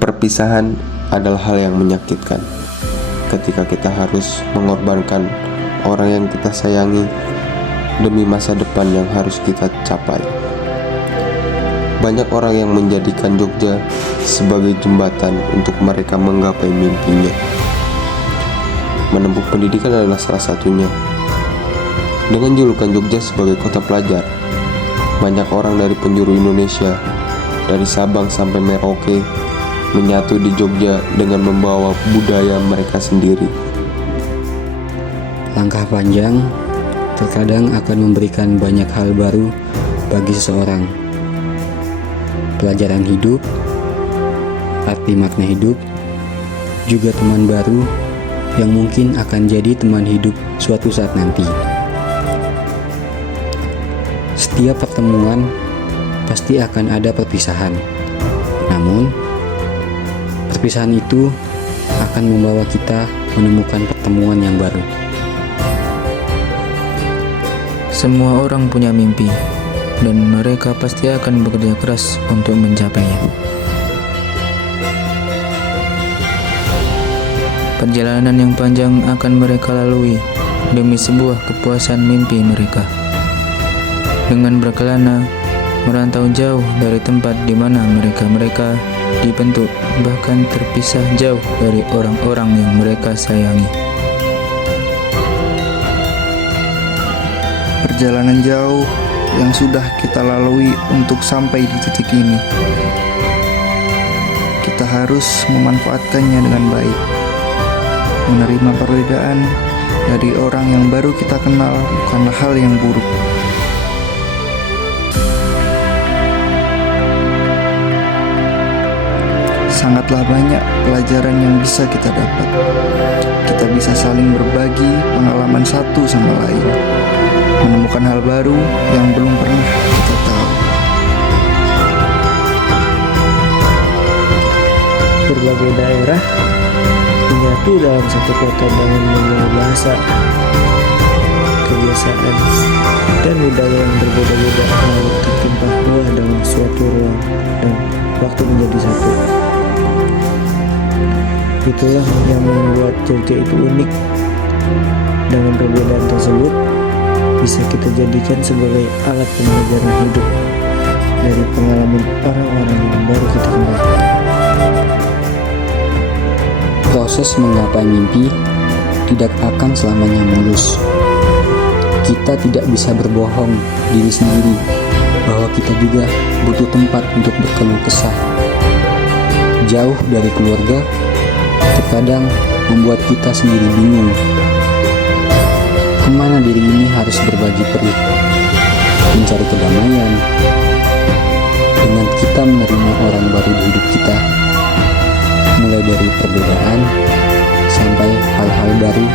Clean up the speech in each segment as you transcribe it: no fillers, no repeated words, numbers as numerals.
Perpisahan adalah hal yang menyakitkan ketika kita harus mengorbankan orang yang kita sayangi demi masa depan yang harus kita capai. Banyak orang yang menjadikan Jogja sebagai jembatan untuk mereka menggapai mimpinya. Menempuh pendidikan adalah salah satunya. Dengan julukan Jogja sebagai kota pelajar, banyak orang dari penjuru Indonesia, dari Sabang sampai Merauke, menyatu di Jogja dengan membawa budaya mereka sendiri. Langkah panjang terkadang akan memberikan banyak hal baru bagi seseorang. Pelajaran hidup, arti makna hidup, juga teman baru yang mungkin akan jadi teman hidup suatu saat nanti. Setiap pertemuan pasti akan ada perpisahan. Namun, perpisahan itu akan membawa kita menemukan pertemuan yang baru. Semua orang punya mimpi, dan mereka pasti akan bekerja keras untuk mencapainya. Perjalanan yang panjang akan mereka lalui demi sebuah kepuasan mimpi mereka. Dengan berkelana, merantau jauh dari tempat di mana mereka dibentuk, bahkan terpisah jauh dari orang-orang yang mereka sayangi. Perjalanan jauh yang sudah kita lalui untuk sampai di titik ini. Kita harus memanfaatkannya dengan baik. Menerima perbedaan dari orang yang baru kita kenal bukanlah hal yang buruk. Sangatlah banyak pelajaran yang bisa kita dapat. Kita bisa saling berbagi pengalaman satu sama lain, menemukan hal baru yang belum pernah kita tahu. Berbagai daerah menyatu dalam satu kota dengan membawa bahasa, kebiasaan, dan budaya yang berbeda-beda, lalu tertimpa ruah dalam suatu ruang dan waktu menjadi satu. Itulah yang membuat Jogja itu unik. Dengan perbedaan tersebut bisa kita jadikan sebagai alat pembelajaran hidup dari pengalaman orang-orang yang baru kita kenal. Proses menggapai mimpi tidak akan selamanya mulus. Kita tidak bisa berbohong diri sendiri bahwa kita juga butuh tempat untuk berkeluh kesah. Jauh dari keluarga terkadang membuat kita sendiri bingung. Kemana diri ini harus berbagi perih, mencari kedamaian. Dengan kita menerima orang baru di hidup kita, mulai dari perbedaan sampai hal-hal baru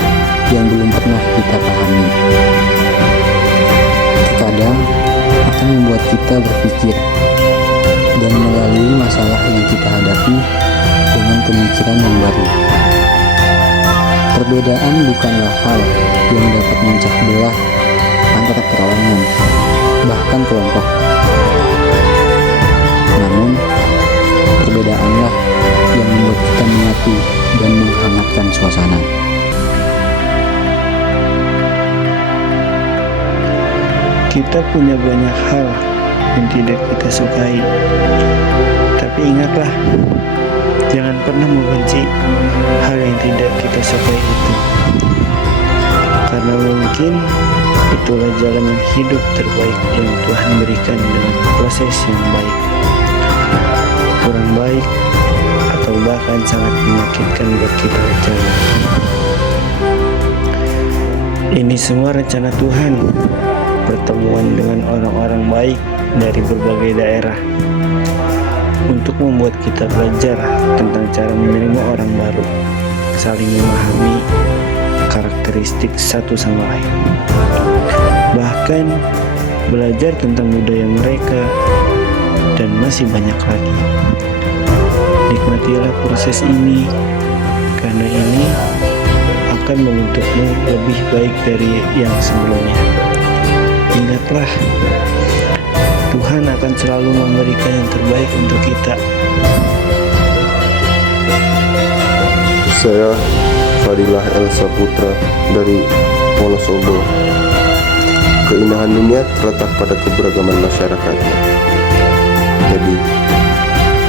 yang belum pernah kita pahami. Terkadang akan membuat kita berpikir dan melalui masalah yang kita hadapi dengan pemikiran yang baru. Perbedaan bukanlah hal yang dapat memecah belah antara kalangan, bahkan kelompok. Namun, perbedaanlah yang membuat kita menyatu dan menghangatkan suasana. Kita punya banyak hal yang tidak kita sukai, tapi ingatlah, jangan pernah membenci hal yang tidak kita sukai itu, karena mungkin itulah jalan yang hidup terbaik yang Tuhan berikan dengan proses yang baik, kurang baik, atau bahkan sangat menyakitkan buat kita jalani. Ini semua rencana Tuhan, pertemuan dengan orang-orang baik dari berbagai daerah untuk membuat kita belajar tentang cara menerima orang baru, saling memahami karakteristik satu sama lain, bahkan belajar tentang budaya mereka, dan masih banyak lagi. Nikmatilah proses ini, karena ini akan membentukmu lebih baik dari yang sebelumnya. Ingatlah, Tuhan akan selalu memberikan yang terbaik untuk kita. Saya Fadilah Elsa Putra dari Wonosobo. Keindahan dunia terletak pada keberagaman masyarakatnya. Jadi,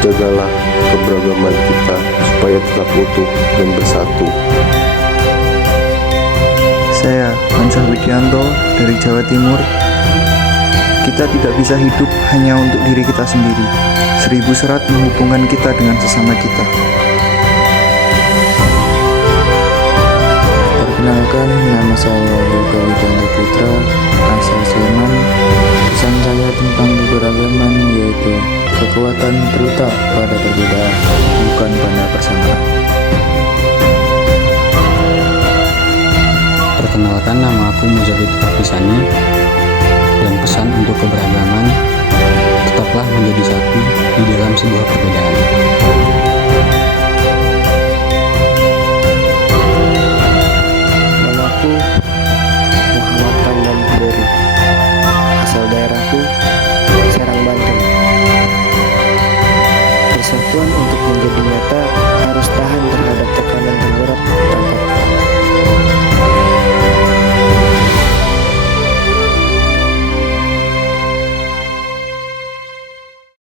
jagalah keberagaman kita supaya tetap utuh dan bersatu. Saya Mansur Widianto dari Jawa Timur. Kita tidak bisa hidup hanya untuk diri kita sendiri. 1000 serat menghubungkan kita dengan sesama kita. Perkenalkan, nama saya Yoga Widianto Putra, asal Sleman. Pesan saya tentang keberagaman yaitu kekuatan terletak pada perbedaan, bukan pada persamaan. Perkenalkan, nama aku Muzabid Afisani, dan pesan untuk keberagaman, tetaplah menjadi satu di dalam sebuah perbedaan.